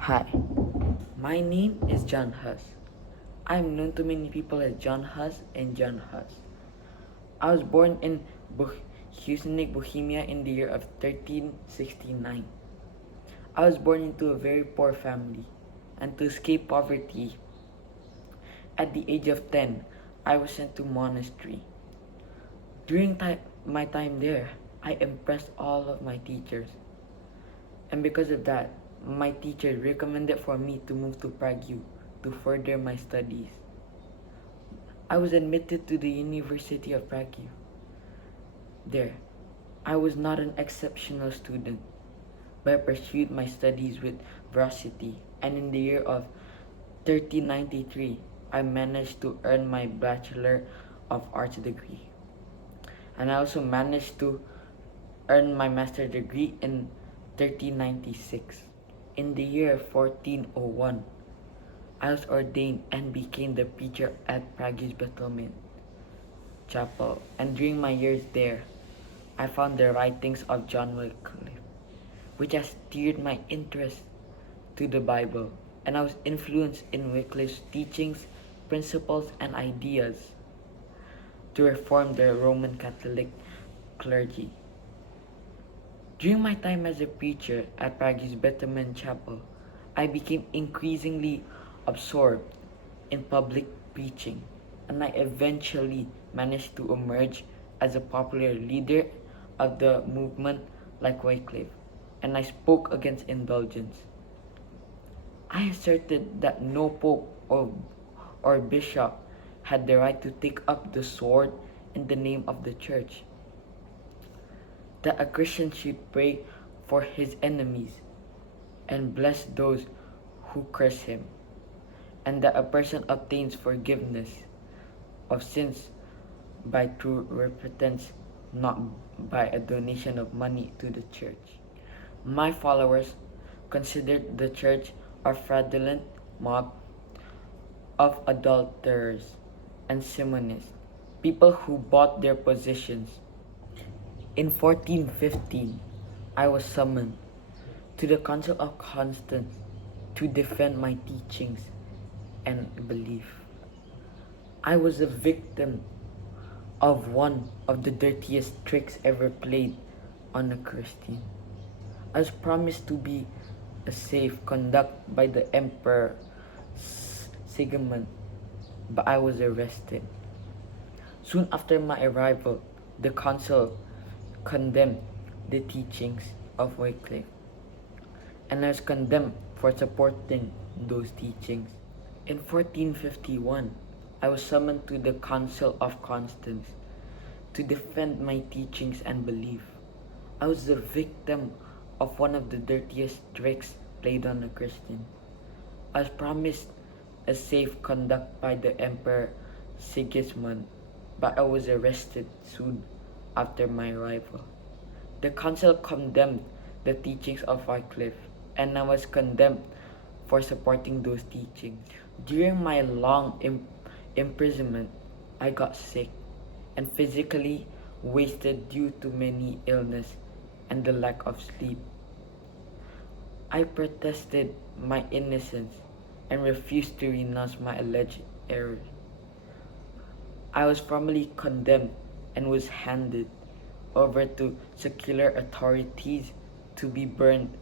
Hi, my name is John Huss. I'm known to many people as John Huss and John Huss. I was born in Husinec, Bohemia in the year of 1369. I was born into a very poor family, and to escape poverty, at the age of 10, I was sent to monastery. During my time there, I impressed all of my teachers, and because of that, my teacher recommended for me to move to Prague to further my studies. I was admitted to the University of Prague. There, I was not an exceptional student, but I pursued my studies with veracity, and in the year of 1393, I managed to earn my Bachelor of Arts degree. And I also managed to earn my master's degree in 1396. In the year 1401, I was ordained and became the preacher at Prague's Betelman Chapel, and during my years there, I found the writings of John Wycliffe, which has steered my interest to the Bible, and I was influenced in Wycliffe's teachings, principles, and ideas to reform the Roman Catholic clergy. During my time as a preacher at Prague's Betelman Chapel, I became increasingly absorbed in public preaching, and I eventually managed to emerge as a popular leader of the movement like Wycliffe, and I spoke against indulgence. I asserted that no pope or bishop had the right to take up the sword in the name of the church, that a Christian should pray for his enemies and bless those who curse him, and that a person obtains forgiveness of sins by true repentance, not by a donation of money to the church. My followers considered the church a fraudulent mob of adulterers and simonists, people who bought their positions. In 1415, I was summoned to the Council of Constance to defend my teachings and belief. I was a victim of one of the dirtiest tricks ever played on a Christian. I was promised to be a safe conduct by the Emperor Sigismund, but I was arrested. Soon after my arrival, the council condemned the teachings of Wycliffe, and I was condemned for supporting those teachings. In 1451, I was summoned to the Council of Constance to defend my teachings and belief. I was the victim of one of the dirtiest tricks played on a Christian. I was promised a safe conduct by the Emperor Sigismund, but I was arrested soon after my arrival. The council condemned the teachings of Wycliffe, and I was condemned for supporting those teachings. During my long imprisonment, I got sick and physically wasted due to many illness and the lack of sleep. I protested my innocence and refused to renounce my alleged error. I was formally condemned and was handed over to secular authorities to be burned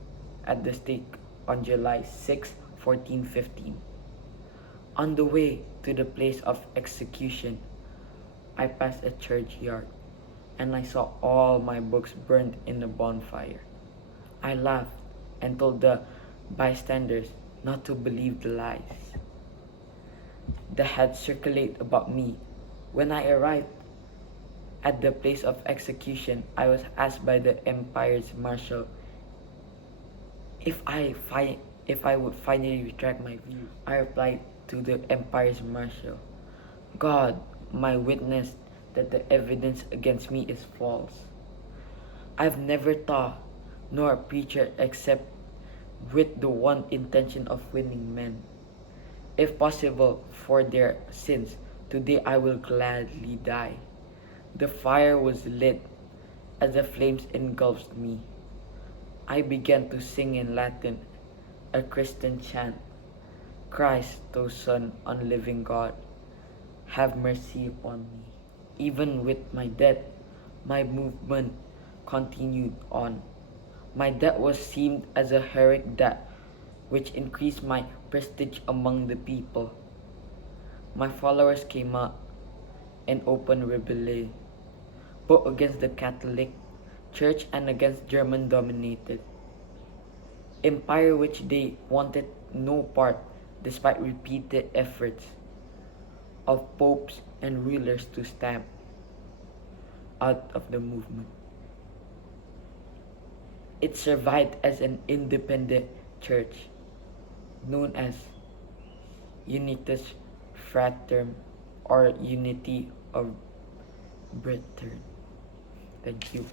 at the stake on July 6, 1415. On the way to the place of execution, I passed a churchyard, and I saw all my books burned in a bonfire. I laughed and told the bystanders not to believe the lies that had circulated about me. When I arrived at the place of execution, I was asked by the empire's marshal if I would finally retract my views. I replied to the empire's marshal, God, my witness that the evidence against me is false. I've never taught nor a preacher except with the one intention of winning men. If possible, for their sins, today I will gladly die. The fire was lit as the flames engulfed me. I began to sing in Latin a Christian chant, Christ, thou Son, on living God, have mercy upon me. Even with my death, my movement continued on. My death was seen as a heroic death, which increased my prestige among the people. My followers came up in open rebellion, both against the Catholic Church and against German-dominated empire which they wanted no part despite repeated efforts of popes and rulers to stamp out of the movement. It survived as an independent church known as Unitas Fraternum or Unity of Brethren. Thank you.